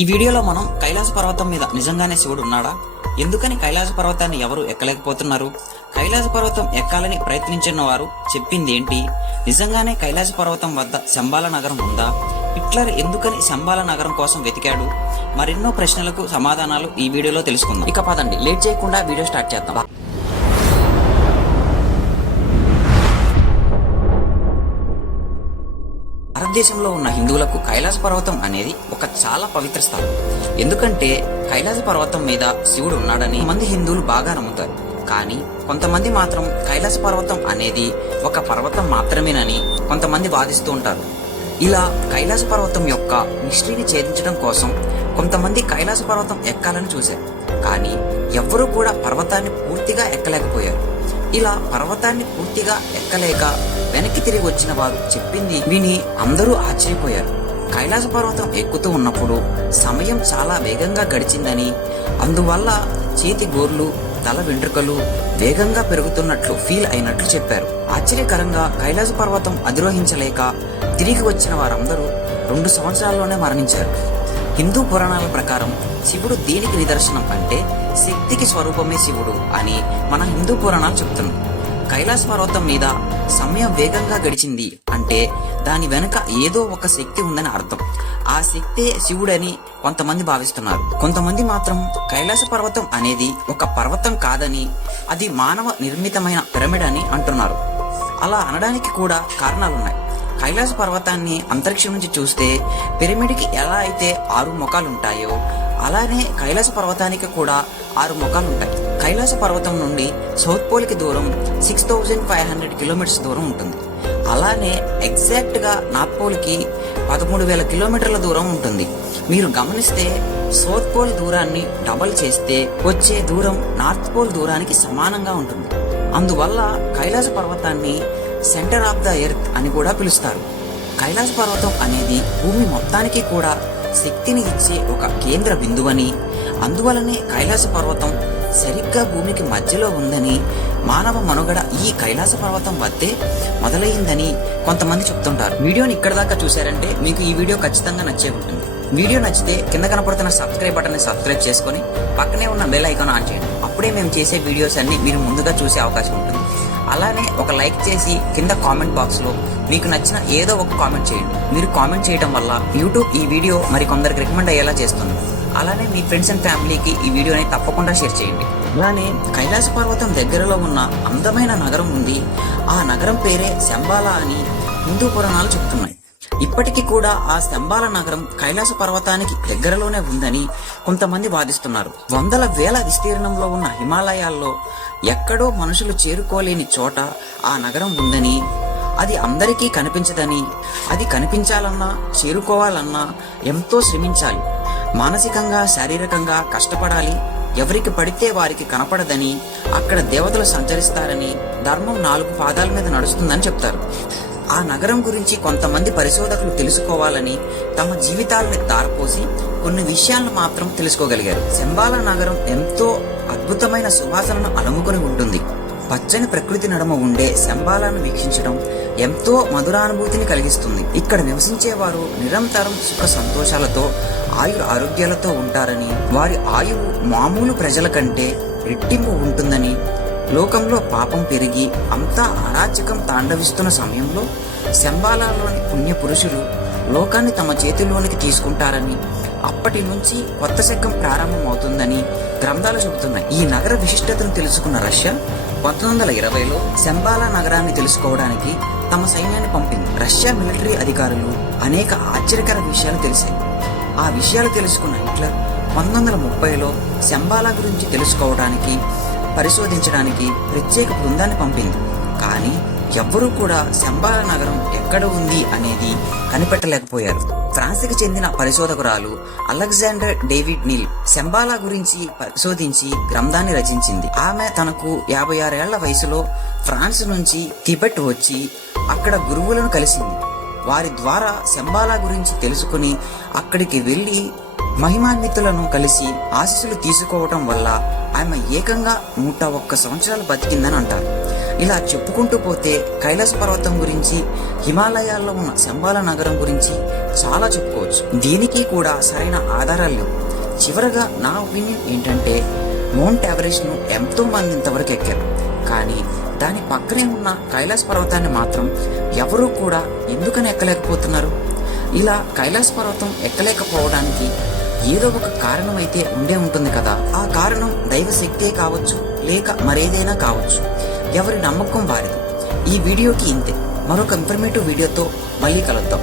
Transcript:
ఈ వీడియోలో మనం కైలాస పర్వతం మీద నిజంగానే శివుడు ఉన్నాడా? ఎందుకని కైలాస పర్వతాన్ని ఎవరు ఎక్కలేకపోతున్నారు? కైలాస పర్వతం ఎక్కాలని ప్రయత్నించిన వారు చెప్పింది ఏంటి? నిజంగానే కైలాస పర్వతం వద్ద శంబాల నగరం ఉందా? హిట్లర్ ఎందుకని శంబాల నగరం కోసం వెతికాడు? మరెన్నో ప్రశ్నలకు సమాధానాలు ఈ వీడియోలో తెలుసుకుందాం. ఇక పదండి, లేట్ చేయకుండా వీడియో స్టార్ట్ చేద్దాం. భారతదేశంలో ఉన్న హిందువులకు కైలాస పర్వతం అనేది ఒక చాలా పవిత్ర స్థలం. ఎందుకంటే కైలాస పర్వతం మీద శివుడు ఉన్నాడని మంది హిందువులు బాగా నమ్ముతారు. కానీ కొంతమంది మాత్రం కైలాస పర్వతం అనేది ఒక పర్వతం మాత్రమేనని కొంతమంది వాదిస్తూ ఉంటారు. ఇలా కైలాస పర్వతం యొక్క మిస్టరీని ఛేదించడం కోసం కొంతమంది కైలాస పర్వతం ఎక్కాలని చూశారు. కానీ ఎవ్వరూ కూడా పర్వతాన్ని పూర్తిగా ఎక్కలేకపోయారు. ఇలా పర్వతాన్ని పూర్తిగా ఎక్కలేక వెనక్కి తిరిగి వచ్చిన వారు చెప్పింది విని అందరూ ఆశ్చర్యపోయారు. కైలాస పర్వతం ఎక్కుతూ ఉన్నప్పుడు సమయం చాలా వేగంగా గడిచిందని, అందువల్ల చేతి గోర్లు, తల వెంట్రుకలు వేగంగా పెరుగుతున్నట్లు ఫీల్ అయినట్లు చెప్పారు. ఆశ్చర్యకరంగా కైలాస పర్వతం అధిరోహించలేక తిరిగి వచ్చిన వారందరూ 2 సంవత్సరాల్లోనే మరణించారు. హిందూ పురాణాల ప్రకారం శివుడు దేనికి నిదర్శనం అంటే శక్తికి స్వరూపమే శివుడు అని మన హిందూ పురాణాలు చెప్తున్నాయి. కైలాస పర్వతం మీద సమయం వేగంగా గడిచింది అంటే దాని వెనుక ఏదో ఒక శక్తి ఉందని అర్థం. ఆ శక్తే శివుడని కొంతమంది భావిస్తున్నారు. కొంతమంది మాత్రం కైలాస పర్వతం అనేది ఒక పర్వతం కాదని, అది మానవ నిర్మితమైన పిరమిడ్ అని అంటున్నారు. అలా అనడానికి కూడా కారణాలున్నాయి. కైలాస పర్వతాన్ని అంతరిక్షం నుంచి చూస్తే పిరమిడ్కి ఎలా అయితే 6 ముఖాలు ఉంటాయో అలానే కైలాస పర్వతానికి కూడా 6 ముఖాలు ఉంటాయి. కైలాస పర్వతం నుండి సౌత్ పోల్ కి దూరం 6500 కిలోమీటర్స్ దూరం ఉంటుంది. అలానే ఎగ్జాక్ట్ గా నార్త్ పోల్ కి 13,000 కిలోమీటర్ల దూరం ఉంటుంది. మీరు గమనిస్తే సౌత్ పోల్ దూరాన్ని డబల్ చేస్తే వచ్చే దూరం నార్త్ పోల్ దూరానికి సమానంగా ఉంటుంది. అందువల్ల కైలాస పర్వతాన్ని సెంటర్ ఆఫ్ ద ఎర్త్ అని కూడా పిలుస్తారు. కైలాస పర్వతం అనేది భూమి మొత్తానికి కూడా శక్తిని ఇచ్చే ఒక కేంద్ర బిందువని, అందువలనే కైలాస పర్వతం సరిగ్గా భూమికి మధ్యలో ఉందని, మానవ మనుగడ ఈ కైలాస పర్వతం వద్దే మొదలైందని కొంతమంది చెప్తుంటారు. వీడియోని ఇక్కడ దాకా చూశారంటే మీకు ఈ వీడియో ఖచ్చితంగా నచ్చే ఉంటుంది. వీడియో నచ్చితే కింద కనపడుతున్న సబ్స్క్రైబ్ బటన్ ని సబ్స్క్రైబ్ చేసుకుని పక్కనే ఉన్న బెల్ ఐకాన్ ఆన్ చేయండి. అప్పుడే మేము చేసే వీడియోస్ అన్ని మీరు ముందుగా చూసే అవకాశం ఉంటుంది. అలానే ఒక లైక్ చేసి కింద కామెంట్ బాక్స్ లో మీకు నచ్చిన ఏదో ఒక కామెంట్ చేయండి. మీరు కామెంట్ చేయడం వల్ల యూట్యూబ్ ఈ వీడియో మరి కొందరికి రికమెండ్ అయ్యేలా చేస్తుంది. అలానే మీ ఫ్రెండ్స్ అండ్ ఫ్యామిలీకి ఈ వీడియోని తప్పకుండా షేర్ చేయండి. అలానే కైలాస పర్వతం దగ్గరలో ఉన్న అందమైన నగరం ఉంది. ఆ నగరం పేరే శంబాలా అని హిందూ పురాణాలు చెప్తున్నాయి. ఇప్పటికీ కూడా ఆ శంబాల నగరం కైలాస పర్వతానికి దగ్గరలోనే ఉందని కొంతమంది వాదిస్తున్నారు. వందల వేల విస్తీర్ణంలో ఉన్న హిమాలయాల్లో ఎక్కడో మనుషులు చేరుకోలేని చోట ఆ నగరం ఉందని, అది అందరికీ కనిపించదని, అది కనిపించాలన్నా చేరుకోవాలన్నా ఎంతో శ్రమించాలి, మానసికంగా శారీరకంగా కష్టపడాలి, ఎవరికి పడితే వారికి కనపడదని, అక్కడ దేవతలు సంచరిస్తారని, ధర్మం 4 పాదాల మీద నడుస్తుందని చెప్తారు. ఆ నగరం గురించి కొంతమంది పరిశోధకులు తెలుసుకోవాలని తమ జీవితాలను దారపోసి కొన్ని విషయాలను మాత్రం తెలుసుకోగలిగారు. శంబాల నగరం ఎంతో అద్భుతమైన సువాసనను అలముకొని ఉంటుంది. పచ్చని ప్రకృతి నడుమ ఉండే శంబాలను వీక్షించడం ఎంతో మధురానుభూతిని కలిగిస్తుంది. ఇక్కడ నివసించే వారు నిరంతరం సుఖ సంతోషాలతో ఆరోగ్యాలతో ఉంటారని, వారి ఆయువు మామూలు ప్రజల కంటే రెట్టింపు ఉంటుందని, లోకంలో పాపం పెరిగి అంతా అరాచకం తాండవిస్తున్న సమయంలో శంబాలాలోని పుణ్య పురుషులు లోకాన్ని తమ చేతిలోనికి తీసుకుంటారని, అప్పటి నుంచి కొత్త శకం ప్రారంభమవుతుందని గ్రంథాలు చెబుతున్నాయి. ఈ నగర విశిష్టతను తెలుసుకున్న రష్యా 1920లో శంబాలా నగరాన్ని తెలుసుకోవడానికి తమ సైన్యాన్ని పంపింది. రష్యా మిలిటరీ అధికారులు అనేక ఆశ్చర్యకర విషయాలు తెలిసాయి. ఆ విషయాలు తెలుసుకున్న హిట్లర్ 1930లో శంబాలా గురించి తెలుసుకోవడానికి పరిశోధించడానికి ప్రత్యేక బృందాన్ని పంపింది. కానీ ఎవ్వరూ కూడా శంబాల నగరం ఎక్కడ ఉంది అనేది కనిపెట్టలేకపోయారు. ఫ్రాన్స్కి చెందిన పరిశోధకురాలు అలెగ్జాండర్ డేవిడ్ నీల్ శంబాలా గురించి పరిశోధించి గ్రంథాన్ని రచించింది. ఆమె తనకు 56 ఏళ్ల వయసులో ఫ్రాన్స్ నుంచి టిబెట్ వచ్చి అక్కడ గురువులను కలిసింది. వారి ద్వారా శంబాలా గురించి తెలుసుకుని అక్కడికి వెళ్లి మహిమాన్వితులను కలిసి ఆశీస్సులు తీసుకోవటం వల్ల ఆమె ఏకంగా 101 సంవత్సరాలు బతికిందని అంటారు. ఇలా చెప్పుకుంటూ పోతే కైలాస పర్వతం గురించి, హిమాలయాల్లో ఉన్న శంబాల నగరం గురించి చాలా చెప్పుకోవచ్చు. దీనికి కూడా సరైన ఆధారాలు లేవు. చివరగా నా ఒపీనియన్ ఏంటంటే, మౌంట్ ఎవరెస్ట్ ను ఎంతో మంది ఇంతవరకు ఎక్కారు, కానీ దాని పక్కనే ఉన్న కైలాస పర్వతాన్ని మాత్రం ఎవరూ కూడా ఎందుకని ఎక్కలేకపోతున్నారు? ఇలా కైలాస పర్వతం ఎక్కలేకపోవడానికి ఏదో ఒక కారణం అయితే ఉండే ఉంటుంది కదా. ఆ కారణం దైవశక్తే కావచ్చు, లేక మరేదైనా కావచ్చు. ఎవరి నమ్మకం వారిది. ఈ వీడియోకి ఇంతే. మరొక ఇన్ఫర్మేటివ్ వీడియోతో మళ్ళీ కలుద్దాం.